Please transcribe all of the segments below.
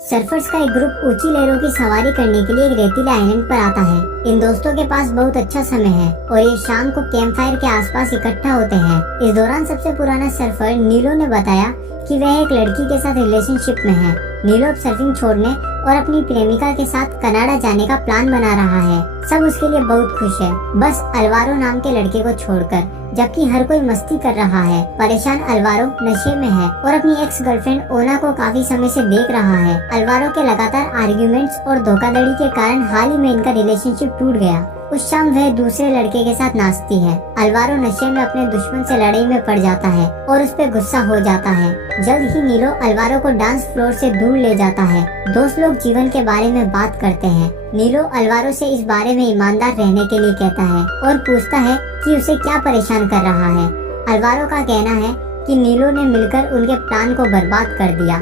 Surfers का एक group ऊंची लहरों की सवारी करने के लिए एक रेतीले आइलैंड पर आता है। इन दोस्तों के पास बहुत अच्छा समय है और ये शाम को कैंप फायर के आसपास इकट्ठा होते हैं। इस दौरान सबसे पुराना सर्फर नीलो ने बताया कि वह एक लड़की के साथ रिलेशनशिप में है। नीलो अब सर्फिंग छोड़ने और अपनी प्रेमिका के साथ कनाडा जाने का प्लान बना रहा है। सब उसके लिए बहुत खुश है, बस अल्वारो नाम के लड़के को छोड़कर, जबकि हर कोई मस्ती कर रहा है। परेशान अल्वारो नशे में है और अपनी एक्स गर्लफ्रेंड ओना को काफी समय से देख रहा है। अल्वारो के लगातार आर्ग्यूमेंट्स और धोखाधड़ी के कारण हाल ही में इनका रिलेशनशिप टूट गया। उस शाम वह दूसरे लड़के के साथ नाचती है। अल्वारो नशे में अपने दुश्मन से लड़ाई में पड़ जाता है और उस पर गुस्सा हो जाता है। जल्द ही नीलो अल्वारो को डांस फ्लोर से दूर ले जाता है। दोस्त लोग जीवन के बारे में बात करते हैं। नीलो अल्वारो से इस बारे में ईमानदार रहने के लिए कहता है और पूछता है कि उसे क्या परेशान कर रहा है। अल्वारो का कहना है कि नीलो ने मिलकर उनके प्लान को बर्बाद कर दिया।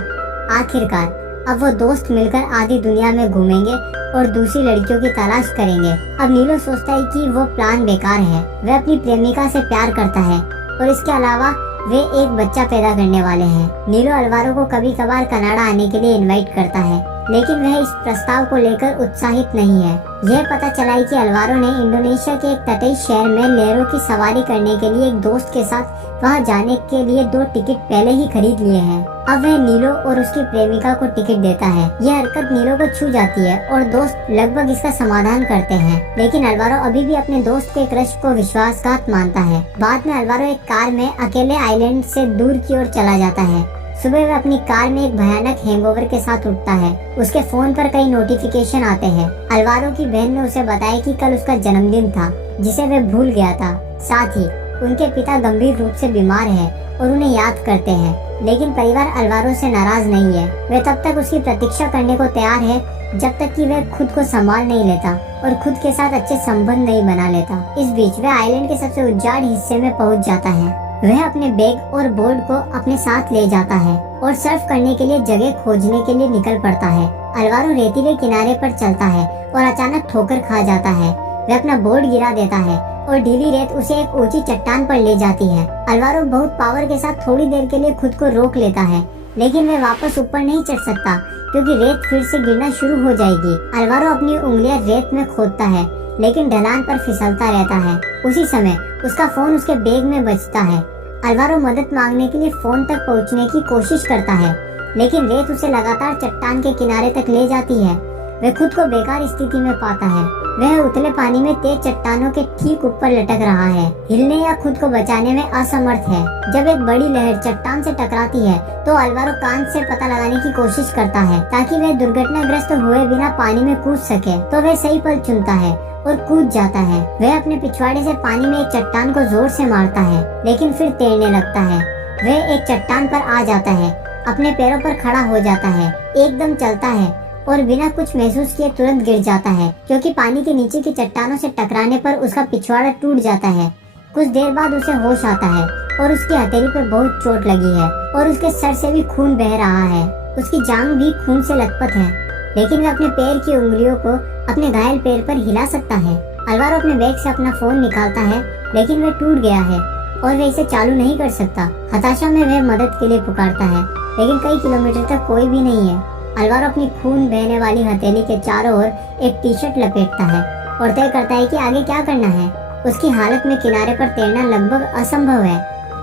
आखिरकार अब वो दोस्त मिलकर आधी दुनिया में घूमेंगे और दूसरी लड़कियों की तलाश करेंगे। अब नीलो सोचता है कि वो प्लान बेकार है। वह अपनी प्रेमिका से प्यार करता है और इसके अलावा वे एक बच्चा पैदा करने वाले हैं। नीलो अल्वारो को कभी कभार कनाडा आने के लिए इनवाइट करता है, लेकिन वह इस प्रस्ताव को लेकर उत्साहित नहीं है। यह पता चला है कि अल्वारो ने इंडोनेशिया के एक तटीय शहर में लहरों की सवारी करने के लिए एक दोस्त के साथ वहां जाने के लिए 2 टिकट पहले ही खरीद लिए हैं। अब वह नीलो और उसकी प्रेमिका को टिकट देता है। यह हरकत नीलो को छू जाती है और दोस्त लगभग इसका समाधान करते हैं, लेकिन अल्वारो अभी भी अपने दोस्त के क्रश को विश्वासघात मानता है। बाद में अल्वारो एक कार में अकेले आइलैंड से दूर की ओर चला जाता है। सुबह वह अपनी कार में एक भयानक हैंगओवर के साथ उठता है। उसके फोन पर कई नोटिफिकेशन आते हैं। अल्वारो की बहन ने उसे बताया कि कल उसका जन्मदिन था, जिसे वह भूल गया था। साथ ही उनके पिता गंभीर रूप से बीमार हैं और उन्हें याद करते हैं, लेकिन परिवार अल्वारो से नाराज नहीं है। वे तब तक उसकी प्रतीक्षा करने को तैयार है जब तक कि वह खुद को संभाल नहीं लेता और खुद के साथ अच्छे संबंध नहीं बना लेता। इस बीच वह आइलैंड के सबसे उजाड़ हिस्से में पहुंच जाता है। वह अपने बैग और बोर्ड को अपने साथ ले जाता है और सर्फ करने के लिए जगह खोजने के लिए निकल पड़ता है। अल्वारो रेतीले किनारे पर चलता है और अचानक ठोकर खा जाता है। वह अपना बोर्ड गिरा देता है और ढीली रेत उसे एक ऊंची चट्टान पर ले जाती है। अल्वारो बहुत पावर के साथ थोड़ी देर के लिए खुद को रोक लेता है, लेकिन वह वापस ऊपर नहीं चढ़ सकता क्योंकि रेत फिर से गिरना शुरू हो जाएगी। अल्वारो अपनी उंगलियां रेत में खोदता है, लेकिन ढलान पर फिसलता रहता है। उसी समय उसका फोन उसके बैग में बजता है। अल्वारो मदद मांगने के लिए फोन तक पहुंचने की कोशिश करता है, लेकिन रेत उसे लगातार चट्टान के किनारे तक ले जाती है। वह खुद को बेकार स्थिति में पाता है। वह उतले पानी में तेज चट्टानों के ठीक ऊपर लटक रहा है, हिलने या खुद को बचाने में असमर्थ है। जब एक बड़ी लहर चट्टान से टकराती है तो अल्वारो कान से पता लगाने की कोशिश करता है ताकि वह दुर्घटनाग्रस्त हुए बिना पानी में कूद सके। तो वह सही पल चुनता है और कूद जाता है। वह अपने पिछवाड़े से पानी में एक चट्टान को जोर से मारता है, लेकिन फिर तैरने लगता है। वह एक चट्टान पर आ जाता है, अपने पैरों पर खड़ा हो जाता है, एकदम चलता है और बिना कुछ महसूस किए तुरंत गिर जाता है, क्योंकि पानी के नीचे की चट्टानों से टकराने पर उसका पिछवाड़ा टूट जाता है। कुछ देर बाद उसे होश आता है और उसकी हथेली पर बहुत चोट लगी है और उसके सर से भी खून बह रहा है। उसकी जांघ भी खून से लथपथ है, लेकिन वह अपने पैर की उंगलियों को अपने घायल पैर पर हिला सकता है। अल्वारो अपने बैग से अपना फोन निकालता है, लेकिन वह टूट गया है और वह इसे चालू नहीं कर सकता। हताशा में वह मदद के लिए पुकारता है, लेकिन कई किलोमीटर तक कोई भी नहीं है। अल्वारो अपनी खून बहने वाली हथेली के चारों ओर एक टी-शर्ट लपेटता है और तय करता है कि आगे क्या करना है। उसकी हालत में किनारे पर तैरना लगभग असंभव है,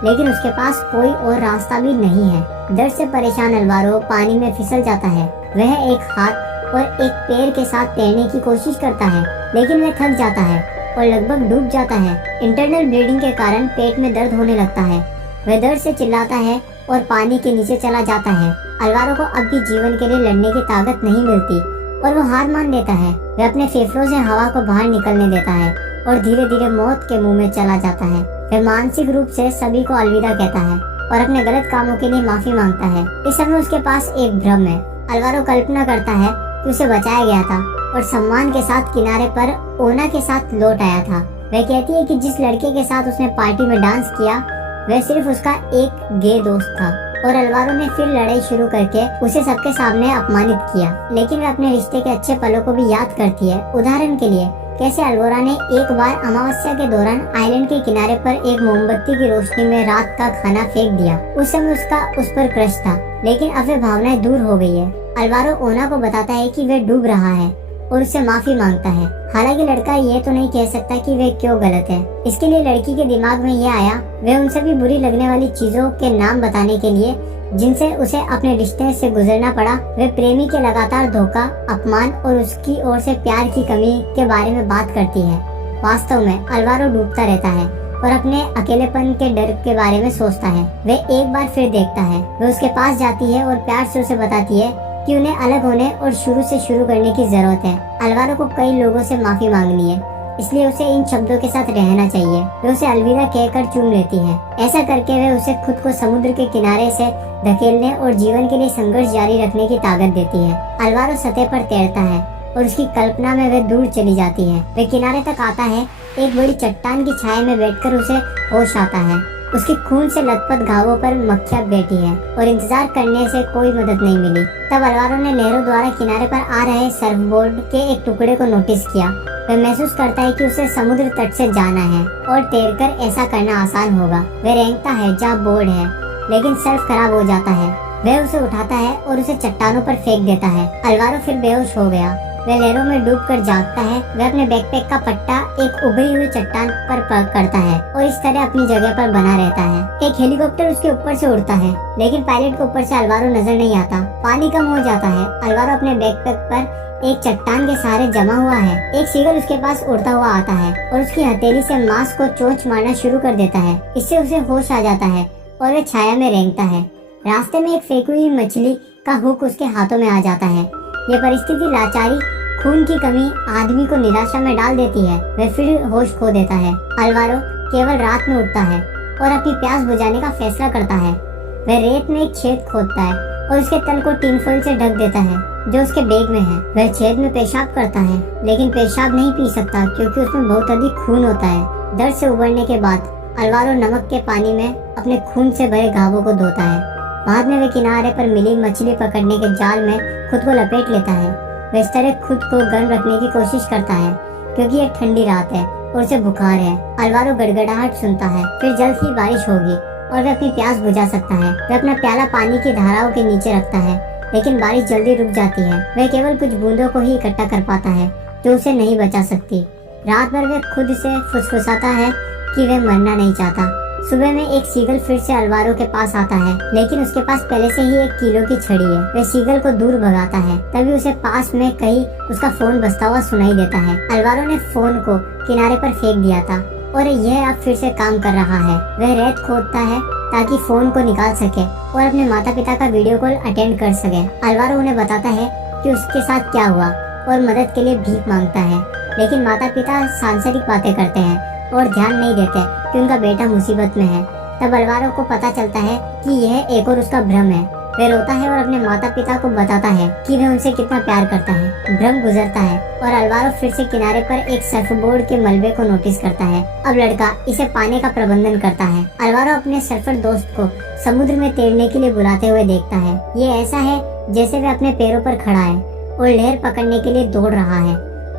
लेकिन उसके पास कोई और रास्ता भी नहीं है। दर्द से परेशान अल्वारो पानी में फिसल जाता है। वह एक हाथ और एक पैर के साथ तैरने की कोशिश करता है, लेकिन वह थक जाता है और लगभग डूब जाता है। इंटरनल ब्लीडिंग के कारण पेट में दर्द होने लगता है। वह दर्द से चिल्लाता है और पानी के नीचे चला जाता है। अल्वारो को अब भी जीवन के लिए लड़ने की ताकत नहीं मिलती और वो हार मान लेता है। वह अपने फेफड़ों से हवा को बाहर निकलने देता है और धीरे धीरे मौत के मुंह में चला जाता है। वह मानसिक रूप से सभी को अलविदा कहता है और अपने गलत कामों के लिए माफी मांगता है। इस समय उसके पास एक भ्रम है। अल्वारो कल्पना करता है कि उसे बचाया गया था और सम्मान के साथ किनारे पर ओना के साथ लौट आया था। वह कहती है कि जिस लड़के के साथ उसने पार्टी में डांस किया वह सिर्फ उसका एक गे दोस्त था और अल्वारो ने फिर लड़ाई शुरू करके उसे सबके सामने अपमानित किया। लेकिन वह अपने रिश्ते के अच्छे पलों को भी याद करती है। उदाहरण के लिए कैसे अल्वोरा ने एक बार अमावस्या के दौरान आइलैंड के किनारे पर एक मोमबत्ती की रोशनी में रात का खाना फेंक दिया। उस समय उसका उस पर क्रश था, लेकिन अब वे भावनाएं दूर हो गई है। अल्वारो ओना को बताता है कि वह डूब रहा है और उससे माफी मांगता है। हालांकि लड़का ये तो नहीं कह सकता कि वे क्यों गलत है। इसके लिए लड़की के दिमाग में यह आया, वे उन सभी बुरी लगने वाली चीजों के नाम बताने के लिए जिनसे उसे अपने रिश्ते से गुजरना पड़ा। वे प्रेमी के लगातार धोखा, अपमान और उसकी ओर से प्यार की कमी के बारे में बात करती है। वास्तव में अल्वारो डूबता रहता है और अपने अकेलेपन के डर के बारे में सोचता है। वे एक बार फिर देखता है, वे उसके पास जाती है और प्यार से उसे बताती है कि उन्हें अलग होने और शुरू से शुरू करने की जरूरत है। अल्वारो को कई लोगों से माफी मांगनी है, इसलिए उसे इन शब्दों के साथ रहना चाहिए। वे उसे अलविदा कहकर चूम लेती है। ऐसा करके वे उसे खुद को समुद्र के किनारे से धकेलने और जीवन के लिए संघर्ष जारी रखने की ताकत देती है। अल्वारो सतह पर तैरता है और उसकी कल्पना में वे दूर चली जाती है। वे किनारे तक आता है। एक बड़ी चट्टान की छाया में बैठकर उसे होश आता है। उसके खून से लथपथ घावों पर मक्खियाँ बैठी है और इंतजार करने से कोई मदद नहीं मिली। तब अल्वारो ने लहरों द्वारा किनारे पर आ रहे सर्फबोर्ड के एक टुकड़े को नोटिस किया। वह महसूस करता है कि उसे समुद्र तट से जाना है और तैरकर ऐसा करना आसान होगा। वह रेंगता है जहाँ बोर्ड है, लेकिन सर्फ खराब हो जाता है। वह उसे उठाता है और उसे चट्टानों पर फेंक देता है। अल्वारो फिर बेहोश हो गया। वह लहरों में डूबकर जागता है। वह अपने बैकपैक का पट्टा एक उभरी हुई चट्टान पर पकड़ता है और इस तरह अपनी जगह पर बना रहता है। एक हेलीकॉप्टर उसके ऊपर से उड़ता है, लेकिन पायलट के ऊपर से अल्वारो नजर नहीं आता। पानी कम हो जाता है। अल्वारो अपने बैकपैक पर एक चट्टान के सहारे जमा हुआ है। एक सीगल उसके पास उड़ता हुआ आता है और उसकी हथेली से मांस को चोंच मारना शुरू कर देता है। इससे उसे होश आ जाता है और वह छाया में रेंगता है। रास्ते में एक फेंकी हुई मछली का हुक उसके हाथों में आ जाता है। ये परिस्थिति लाचारी, खून की कमी आदमी को निराशा में डाल देती है। वह फिर होश खो देता है। अल्वारो केवल रात में उठता है और अपनी प्यास बुझाने का फैसला करता है। वह रेत में एक छेद खोदता है और उसके तल को टिन फॉइल से ढक देता है जो उसके बैग में है। वह छेद में पेशाब करता है, लेकिन पेशाब नहीं पी सकता क्योंकि उसमें बहुत अधिक खून होता है। दर्द से उबरने के बाद अल्वारो नमक के पानी में अपने खून से भरे घावों को धोता है। बाद में वह किनारे पर मिली मछली पकड़ने के जाल में खुद को लपेट लेता है। वह इस तरह खुद को गर्म रखने की कोशिश करता है क्योंकि एक ठंडी रात है और उसे बुखार है। अल्वारो गड़गड़ाहट सुनता है, फिर जल्द ही बारिश होगी और वह अपनी प्यास बुझा सकता है। वह अपना प्याला पानी की धाराओं के नीचे रखता है, लेकिन बारिश जल्दी रुक जाती है। वह केवल कुछ बूंदों को ही इकट्ठा कर पाता है जो उसे नहीं बचा सकती। रात भर वह खुद से फुसफुसाता है कि वह मरना नहीं चाहता। सुबह में एक सीगल फिर से अल्वारो के पास आता है, लेकिन उसके पास पहले से ही 1 किलो की छड़ी है। वह सीगल को दूर भगाता है। तभी उसे पास में कहीं उसका फोन बजता हुआ सुनाई देता है। अल्वारो ने फोन को किनारे पर फेंक दिया था और यह अब फिर से काम कर रहा है। वह रेत खोदता है ताकि फोन को निकाल सके और अपने माता पिता का वीडियो कॉल अटेंड कर सके। अल्वारो उन्हें बताता है कि उसके साथ क्या हुआ और मदद के लिए भीख मांगता है, लेकिन माता पिता सांसारिक बातें करते हैं और ध्यान नहीं देते कि उनका बेटा मुसीबत में है। तब अल्वारो को पता चलता है कि यह एक और उसका भ्रम है। वह रोता है और अपने माता पिता को बताता है कि वह उनसे कितना प्यार करता है। भ्रम गुजरता है और अल्वारो फिर से किनारे पर एक सर्फबोर्ड के मलबे को नोटिस करता है। अब लड़का इसे पाने का प्रबंधन करता है। अल्वारो अपने सर्फर दोस्त को समुद्र में तैरने के लिए बुलाते हुए देखता है। ये ऐसा है जैसे वह अपने पैरों पर खड़ा है और लहर पकड़ने के लिए दौड़ रहा है।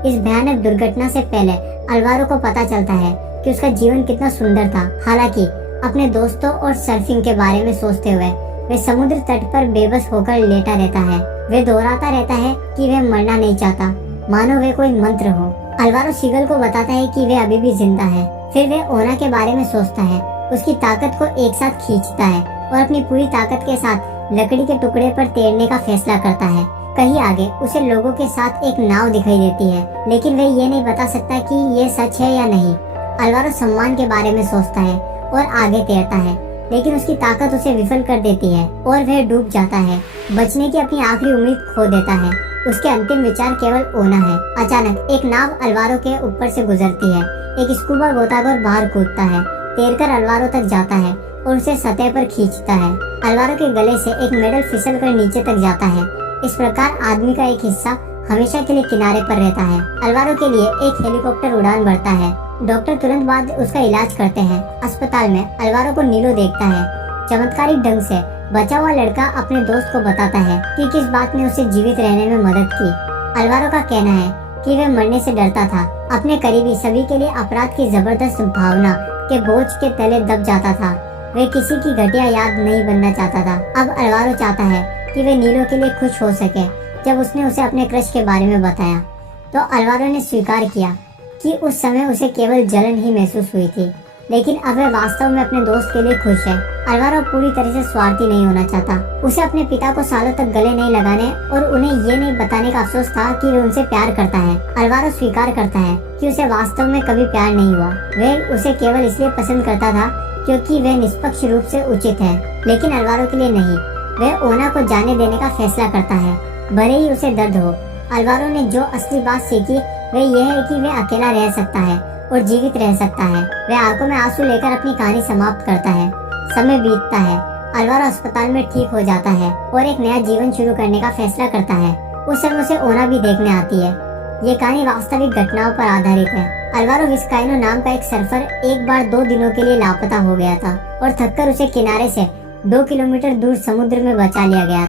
इस भयानक दुर्घटना से पहले अल्वारो को पता चलता है कि उसका जीवन कितना सुंदर था। हालांकि अपने दोस्तों और सर्फिंग के बारे में सोचते हुए वह समुद्र तट पर बेबस होकर लेटा रहता है। वह दोहराता रहता है कि वह मरना नहीं चाहता, मानो वह कोई मंत्र हो। अल्वारो सीगल को बताता है कि वह अभी भी जिंदा है। फिर वह ओना के बारे में सोचता है, उसकी ताकत को एक साथ खींचता है और अपनी पूरी ताकत के साथ लकड़ी के टुकड़े पर तैरने का फैसला करता है। कहीं आगे उसे लोगों के साथ एक नाव दिखाई देती है, लेकिन वह ये नहीं बता सकता कि ये सच है या नहीं। अल्वारो सम्मान के बारे में सोचता है और आगे तैरता है, लेकिन उसकी ताकत उसे विफल कर देती है और वह डूब जाता है। बचने की अपनी आखिरी उम्मीद खो देता है। उसके अंतिम विचार केवल ओना है। अचानक एक नाव अल्वारो के ऊपर से गुजरती है। एक स्कूबा गोताखोर बाहर कूदता है, तैरकर अल्वारो तक जाता है और उसे सतह पर खींचता है। अल्वारो के गले से एक मेडल फिसल कर नीचे तक जाता है। इस प्रकार आदमी का एक हिस्सा हमेशा के लिए किनारे पर रहता है। अल्वारो के लिए एक हेलीकॉप्टर उड़ान भरता है। डॉक्टर तुरंत बाद उसका इलाज करते हैं। अस्पताल में अल्वारो को नीलो देखता है। चमत्कारिक ढंग से बचा हुआ लड़का अपने दोस्त को बताता है कि किस बात ने उसे जीवित रहने में मदद की। अल्वारो का कहना है कि वह मरने से डरता था। अपने करीबी सभी के लिए अपराध की जबरदस्त भावना के बोझ के तले दब जाता था। वह किसी की घटिया याद नहीं बनना चाहता था। अब अल्वारो चाहता है कि वह नीलो के लिए खुश हो सके। जब उसने उसे अपने क्रश के बारे में बताया तो अल्वारो ने स्वीकार किया कि उस समय उसे केवल जलन ही महसूस हुई थी, लेकिन अब वह वास्तव में अपने दोस्त के लिए खुश है। अल्वारो पूरी तरह से स्वार्थी नहीं होना चाहता। उसे अपने पिता को सालों तक गले नहीं लगाने और उन्हें ये नहीं बताने का अफसोस था कि वह उनसे प्यार करता है। अल्वारो स्वीकार करता है कि उसे वास्तव में कभी प्यार नहीं हुआ। वह उसे केवल इसलिए पसंद करता था क्योंकि वह निष्पक्ष रूप से उचित है, लेकिन अल्वारो के लिए नहीं। वह ओना को जाने देने का फैसला करता है, भले ही उसे दर्द हो। अल्वारो ने जो असली बात सीखी वह यह है कि वह अकेला रह सकता है और जीवित रह सकता है। वह आंखों में आंसू लेकर अपनी कहानी समाप्त करता है। समय बीतता है। अल्वारो अस्पताल में ठीक हो जाता है और एक नया जीवन शुरू करने का फैसला करता है। उस समय उसे ओना भी देखने आती है। ये कहानी वास्तविक घटनाओं पर आधारित है। अल्वारो विस्काइनो नाम का एक सर्फर एक बार 2 दिनों के लिए लापता हो गया था और थककर उसे किनारे से 2 किलोमीटर दूर समुद्र में बचा लिया गया।